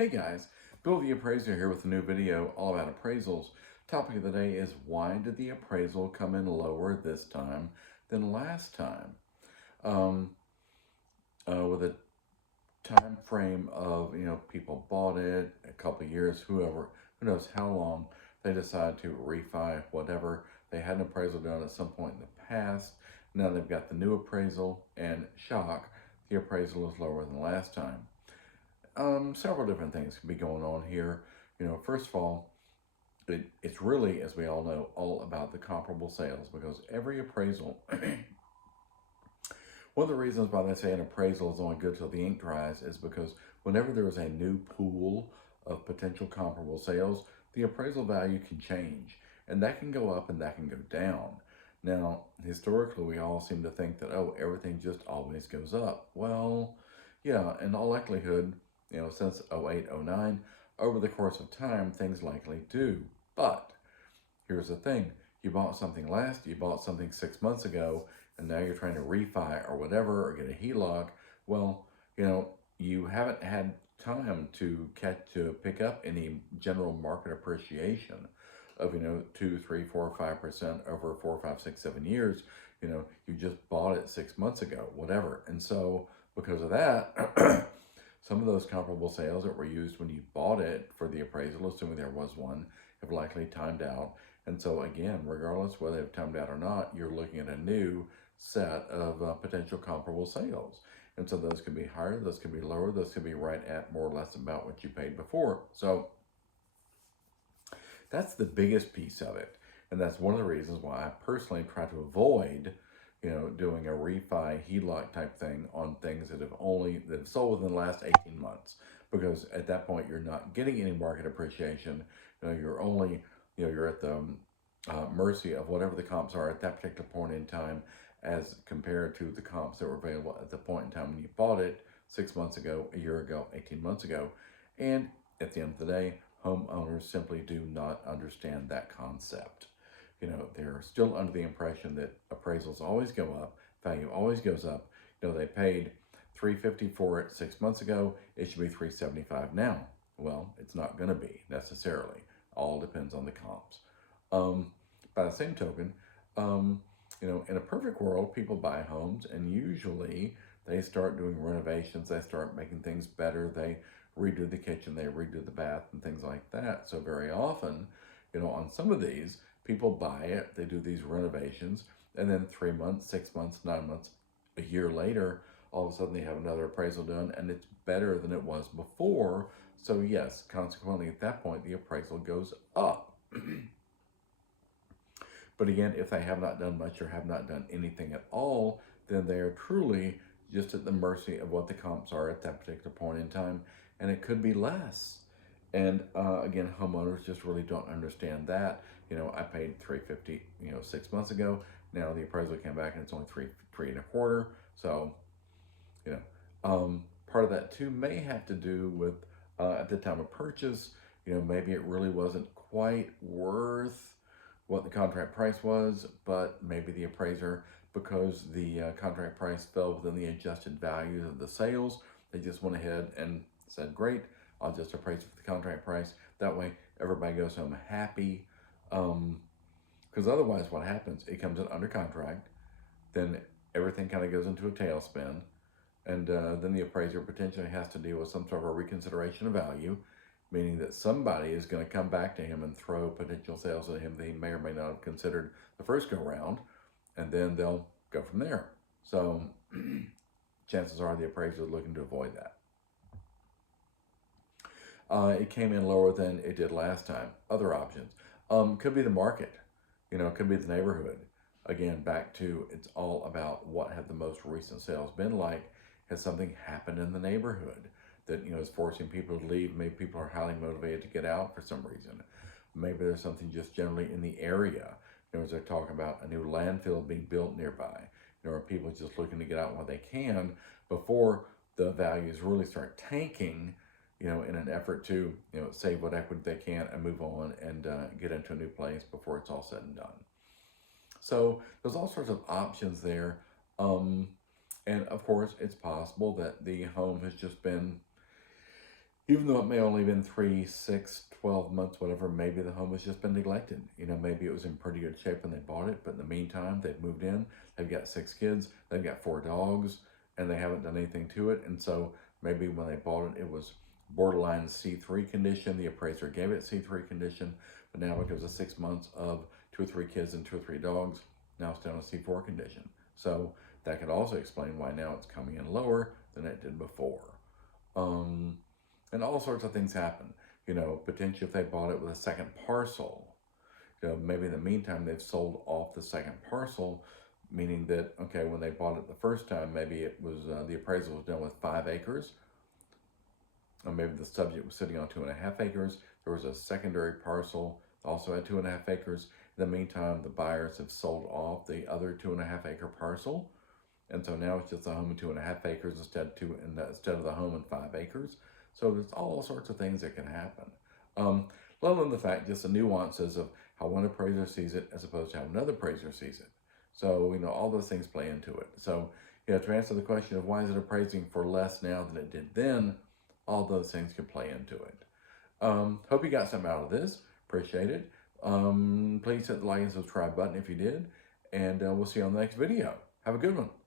Hey guys, Bill the Appraiser here with a new video all about appraisals. Topic of the day is why did the appraisal come in lower this time than last time? Um, with a time frame of, people bought it, a couple of years, whoever, who knows how long, they decide to refi whatever. They had an appraisal done at some point in the past. Now they've got the new appraisal and shock, the appraisal is lower than last time. Several different things can be going on here. First of all, it's really, as we all know, all about the comparable sales because every appraisal, one of the reasons why they say an appraisal is only good till the ink dries is because whenever there is a new pool of potential comparable sales, the appraisal value can change and that can go up and that can go down. Now, historically, we all seem to think that, oh, everything just always goes up. Well, yeah, in all likelihood, since 08, 09, over the course of time, things likely do. But here's the thing. You bought something you bought something 6 months ago, and now you're trying to refi or whatever, or get a HELOC. Well, you haven't had time to pick up any general market appreciation of, 2, 3, 4, 5% over 4, 5, 6, 7 years. You just bought it 6 months ago, whatever. And so because of that, some of those comparable sales that were used when you bought it for the appraisal, assuming there was one, have likely timed out. And so again, regardless whether they've timed out or not, you're looking at a new set of potential comparable sales. And so those could be higher, those could be lower, those could be right at more or less about what you paid before. So that's the biggest piece of it. And that's one of the reasons why I personally try to avoid, doing a refi HELOC type thing on things that have sold within the last 18 months. Because at that point, you're not getting any market appreciation. You're only, you're at the mercy of whatever the comps are at that particular point in time as compared to the comps that were available at the point in time when you bought it 6 months ago, a year ago, 18 months ago. And at the end of the day, homeowners simply do not understand that concept. They're still under the impression that appraisals always go up, value always goes up. They paid $350 for it 6 months ago, it should be $375 now. Well, it's not going to be necessarily. All depends on the comps. By the same token, in a perfect world, people buy homes and usually they start doing renovations, they start making things better, they redo the kitchen, they redo the bath and things like that. So very often, on some of these, people buy it, they do these renovations, and then 3 months, 6 months, 9 months, a year later, all of a sudden they have another appraisal done and it's better than it was before. So yes, consequently at that point, the appraisal goes up. But again, if they have not done much or have not done anything at all, then they are truly just at the mercy of what the comps are at that particular point in time, and it could be less. And again, homeowners just really don't understand that. I paid $350, 6 months ago. Now the appraisal came back and it's only three and a quarter. So, part of that too may have to do with at the time of purchase. Maybe it really wasn't quite worth what the contract price was, but maybe the appraiser, because the contract price fell within the adjusted values of the sales, they just went ahead and said, great, I'll just appraise for the contract price. That way, everybody goes home happy. Because otherwise, what happens? It comes in under contract, then everything kind of goes into a tailspin, and then the appraiser potentially has to deal with some sort of a reconsideration of value, meaning that somebody is going to come back to him and throw potential sales at him that he may or may not have considered the first go round, and then they'll go from there. So chances are the appraiser is looking to avoid that. It came in lower than it did last time. Other options. Could be the market. Could be the neighborhood. Again, back to it's all about what have the most recent sales been like. Has something happened in the neighborhood that is forcing people to leave? Maybe people are highly motivated to get out for some reason. Maybe there's something just generally in the area. As they're talking about a new landfill being built nearby. Are people just looking to get out while they can before the values really start tanking, in an effort to, save what equity they can and move on and get into a new place before it's all said and done. So there's all sorts of options there. And of course, it's possible that the home has just been, Even though it may only been 3, 6, 12 months, whatever, maybe the home has just been neglected. You know, maybe it was in pretty good shape when they bought it, but in the meantime, they've moved in, they've got 6 kids, they've got 4 dogs, and they haven't done anything to it. And so maybe when they bought it, it was borderline C3 condition. The appraiser gave it C3 condition, but now because of 6 months of 2 or 3 kids and 2 or 3 dogs, now it's down to C4 condition. So that could also explain why now it's coming in lower than it did before. And all sorts of things happen. You know, potentially if they bought it with a second parcel, you know, maybe in the meantime they've sold off the second parcel, meaning that, okay, when they bought it the first time, maybe it was, the appraisal was done with 5 acres, or maybe the subject was sitting on 2.5 acres. There was a secondary parcel, also had 2.5 acres. In the meantime, the buyers have sold off the other 2.5 acre parcel. And so now it's just a home in 2.5 acres instead of the home in 5 acres. So there's all sorts of things that can happen. Let alone the fact, just the nuances of how one appraiser sees it as opposed to how another appraiser sees it. So, you know, all those things play into it. So, you know, to answer the question of why is it appraising for less now than it did then, all those things can play into it. Hope you got something out of this. Appreciate it. Please hit the like and subscribe button if you did. And we'll see you on the next video. Have a good one.